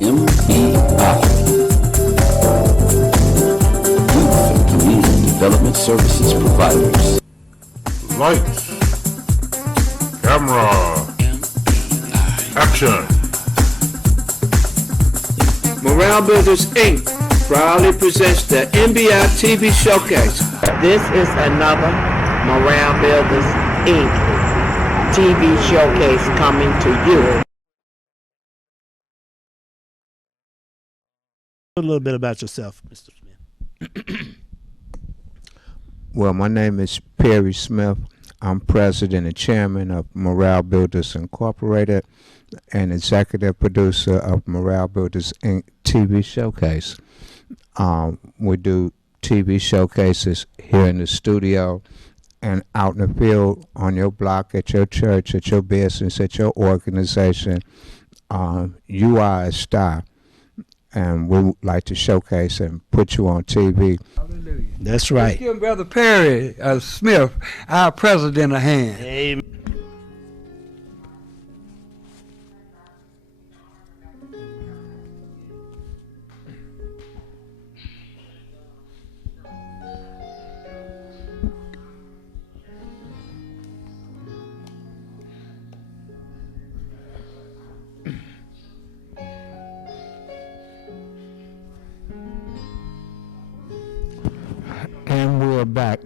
MEI, Youth and Community Development Services Providers. Lights, camera, action. Morale Builders Inc. proudly presents the MBI TV Showcase. This is another Morale Builders Inc. TV Showcase coming to you. A little bit about yourself, Mr. Smith. Well, my name is Perry Smith. I'm president and chairman of Morale Builders Incorporated and executive producer of Morale Builders Inc. TV Showcase. We do TV showcases here in the studio and out in the field, on your block, at your church, at your business, at your organization. You are a star, and we would like to showcase and put you on TV. Hallelujah. That's right. Let's give Brother Perry Smith, our president, a hand. Amen. And we're back.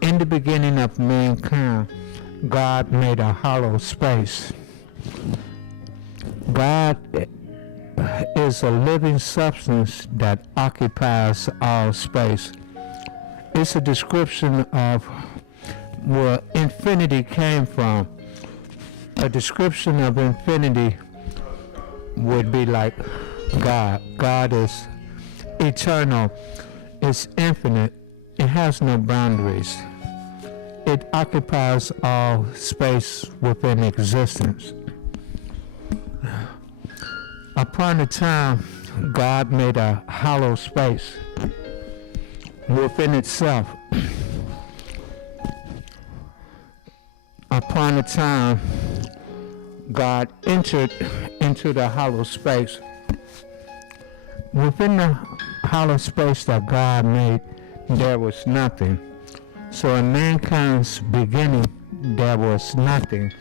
In the beginning of mankind, God made a hollow space. God is a living substance that occupies all space. It's a description of where infinity came from. A description of infinity would be like God. God is eternal. It's infinite. It has no boundaries. It occupies all space within existence. Upon a time, God made a hollow space within itself. Upon a time, God entered into the hollow space. Within the hollow space that God made, there was nothing. So in mankind's beginning, there was nothing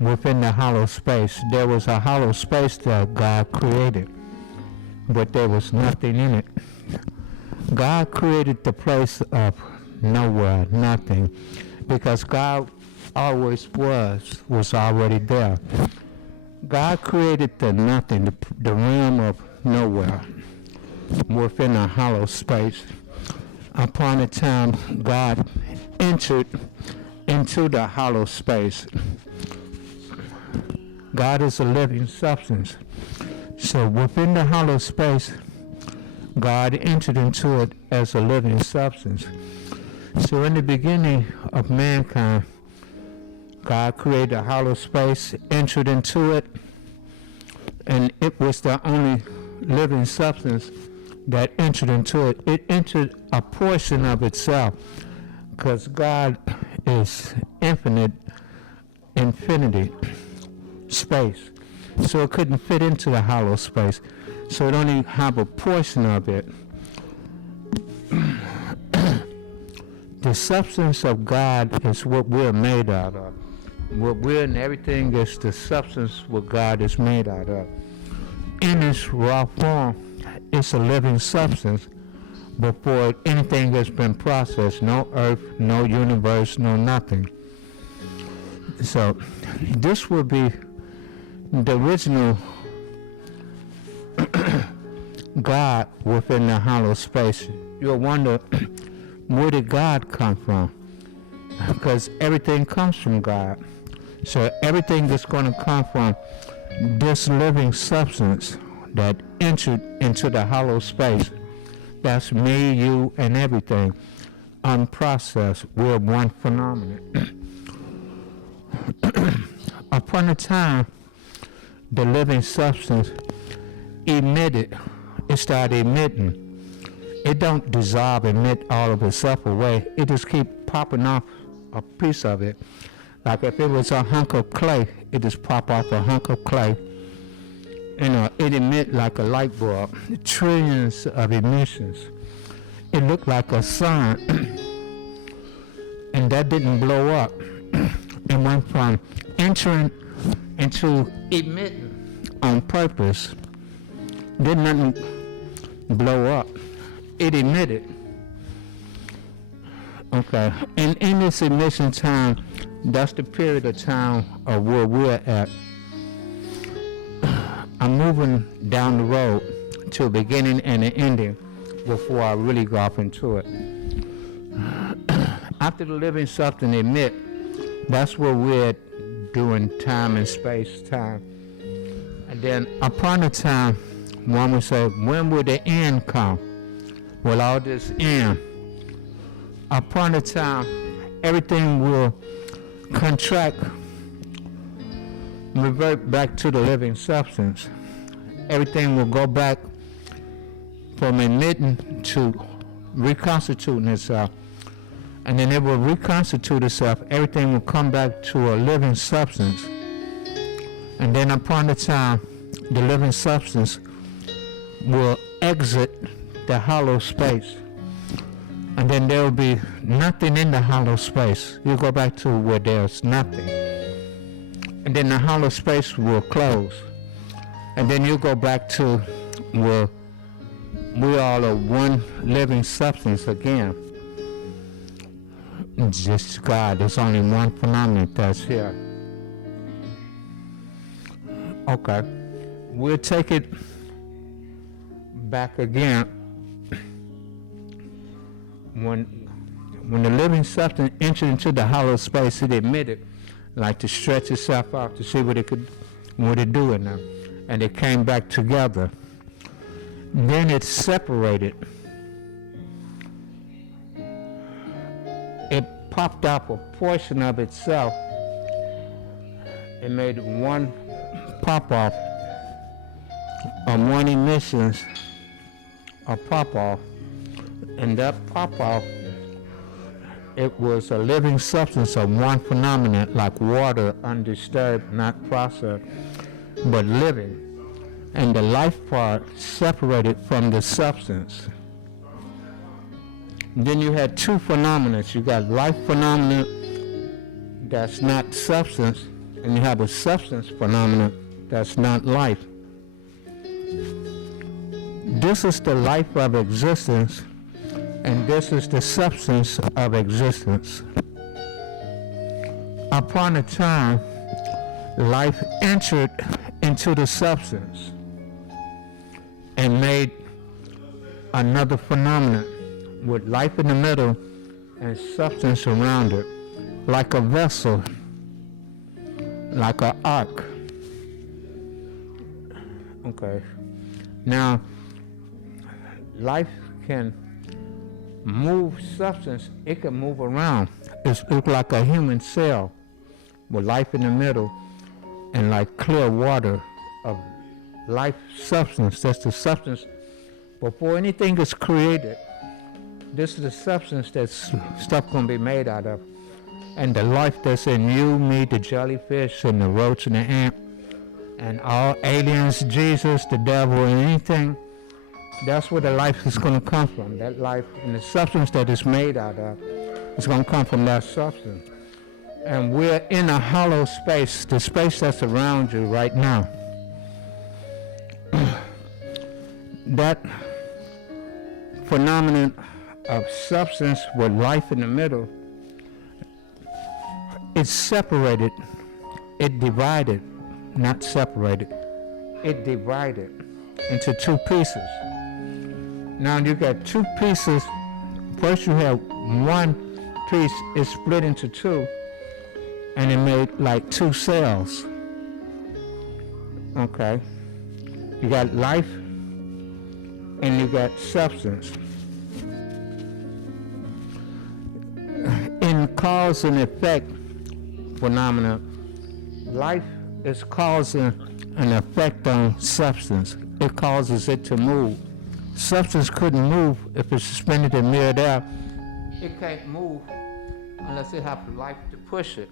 within the hollow space. There was a hollow space that God created, but there was nothing in it. God created the place of nowhere, nothing, because God always was already there. God created the nothing, the realm of nowhere, within a hollow space. Upon a time, God entered into the hollow space. God is a living substance. So within the hollow space, God entered into it as a living substance. So in the beginning of mankind, God created a hollow space, entered into it, and it was the only living substance that entered into it. It entered a portion of itself, because God is infinite, infinity, space. So it couldn't fit into the hollow space. So it only have a portion of it. The substance of God is what we're made out of. What we're and everything is the substance what God is made out of. In its raw form, it's a living substance before anything has been processed. No earth, no universe, no nothing. So this would be the original God within the hollow space. You'll wonder, where did God come from? Because everything comes from God. So everything is going to come from this living substance that entered into the hollow space. That's me, you, and everything. Unprocessed, we're one phenomenon. Upon a time, the living substance emitted. It started emitting. It don't dissolve, emit all of itself away. It just keep popping off a piece of it. Like if it was a hunk of clay, it just pop off a hunk of clay. it emit like a light bulb, trillions of emissions. It looked like a sun, and that didn't blow up. It went from entering into emitting on purpose. Did nothing blow up. It emitted. Okay, and in this emission time, that's the period of time of where we're at. I'm moving down the road to a beginning and an ending before I really go off into it. After the living substance emit, that's where we're doing time and space time. And then upon a time, one would say, when will the end come? Will all this end? Upon a time, everything will contract, revert back to the living substance. Everything will go back from emitting to reconstituting itself. And then it will reconstitute itself. Everything will come back to a living substance. And then upon the time, the living substance will exit the hollow space. And then there will be nothing in the hollow space. You go back to where there's nothing. And then the hollow space will close. And then you go back to where we all are one living substance again. It's just God. There's only one phenomenon that's here. Okay. We'll take it back again. When the living substance entered into the hollow space, it emitted, like to stretch itself out to see what it doing now. And it came back together. Then it separated. It popped up a portion of itself. It made one pop-off, or one emissions, a pop-off. And that pop-off, it was a living substance of one phenomenon, like water, undisturbed, not processed, but living. And the life part separated from the substance. Then you had two phenomena. You got life phenomena that's not substance, and you have a substance phenomena that's not life. This is the life of existence, and this is the substance of existence. Upon a time, life entered into the substance and made another phenomenon with life in the middle and substance around it, like a vessel, like an ark. Okay. Now, life can move substance. It can move around. It's like a human cell with life in the middle and like clear water of life substance. That's the substance. Before anything is created, this is the substance that stuff gonna be made out of. And the life that's in you, me, the jellyfish, and the roach, and the ant, and all aliens, Jesus, the devil, and anything, that's where the life is gonna come from. That life and the substance that it's made out of is gonna come from that substance. And we're in a hollow space, the space that's around you right now. That phenomenon of substance with life in the middle, it's separated, it divided, not separated, it divided into two pieces. Now you got two pieces. First you have one piece is split into two, and it made like two cells. Okay. You got life and you got substance. In cause and effect phenomena, life is causing an effect on substance. It causes it to move. Substance couldn't move if it's suspended in midair. It can't move unless it has life to push it.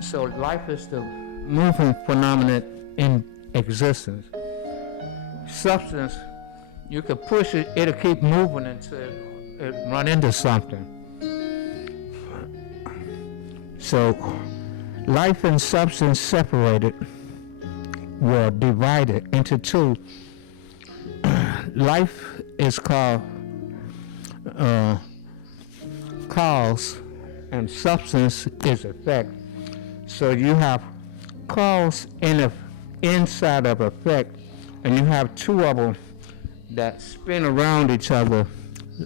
So life is the moving phenomenon in existence. Substance, you can push it, it'll keep moving until it run into something. So life and substance separated were divided into two. Life is called cause, and substance is effect. So you have cause in inside of effect, and you have two of them that spin around each other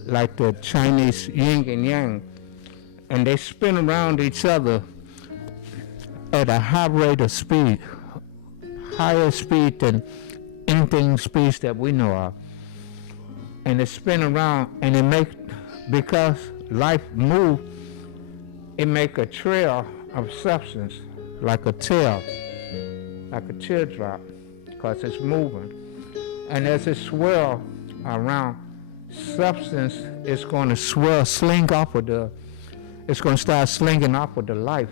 like the Chinese yin and yang, and they spin around each other at a high rate of speed, higher speed than anything speeds that we know of. And they spin around, and it make, because life move, it make a trail of substance, like a tail, like a teardrop, because it's moving. And as it swirl around, substance is going to swirl, sling off of the, it's going to start slinging off of the life.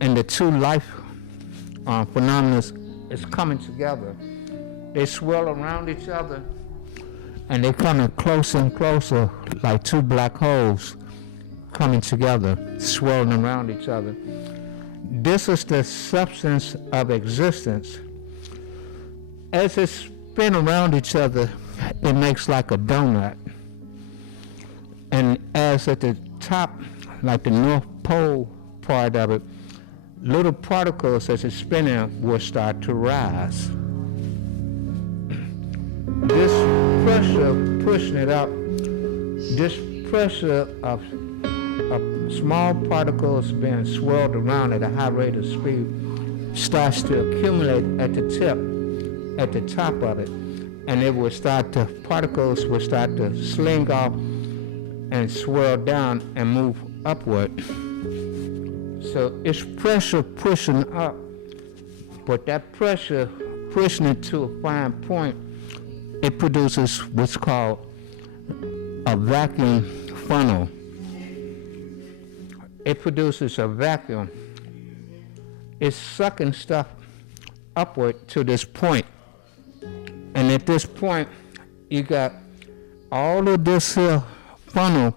And the two life phenomena is coming together. They swirl around each other, and they're coming closer and closer, like two black holes coming together, swirling around each other. This is the substance of existence. As it spin around each other, it makes like a donut. And as at the top, like the North Pole part of it, little particles as it's spinning will start to rise. This pressure pushing it up, this pressure of small particles being swirled around at a high rate of speed starts to accumulate at the tip, at the top of it, and it will start to, particles will start to sling off and swirl down and move upward. So it's pressure pushing up, but that pressure pushing it to a fine point, it produces what's called a vacuum funnel. It produces a vacuum. It's sucking stuff upward to this point. And at this point, you got all of this funnel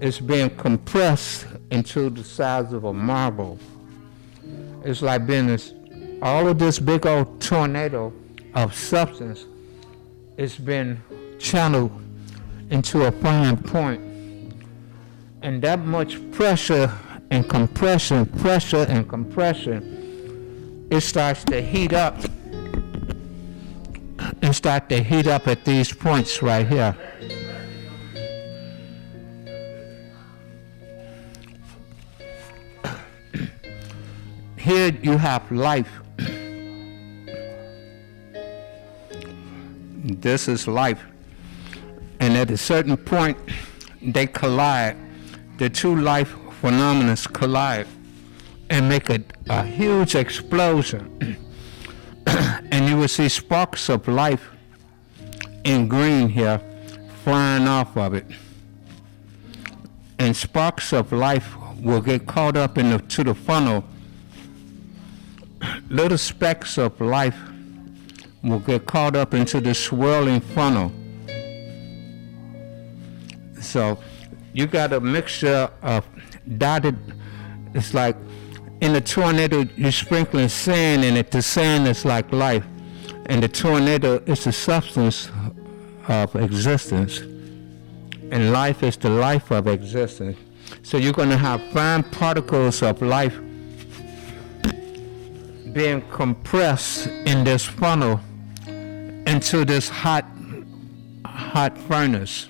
is being compressed into the size of a marble. It's like being this, all of this big old tornado of substance is been channeled into a fine point. And that much pressure and compression, it starts to heat up. It starts to heat up at these points right here. Here you have life. This is life. And at a certain point, they collide. The two life phenomena collide and make a huge explosion. And you will see sparks of life in green here flying off of it. And sparks of life will get caught up to the funnel. Little specks of life will get caught up into the swirling funnel. So you got a mixture of dotted, it's like in a tornado you're sprinkling sand in it. The sand is like life, and the tornado is the substance of existence, and life is the life of existence. So you're going to have fine particles of life being compressed in this funnel into this hot furnace.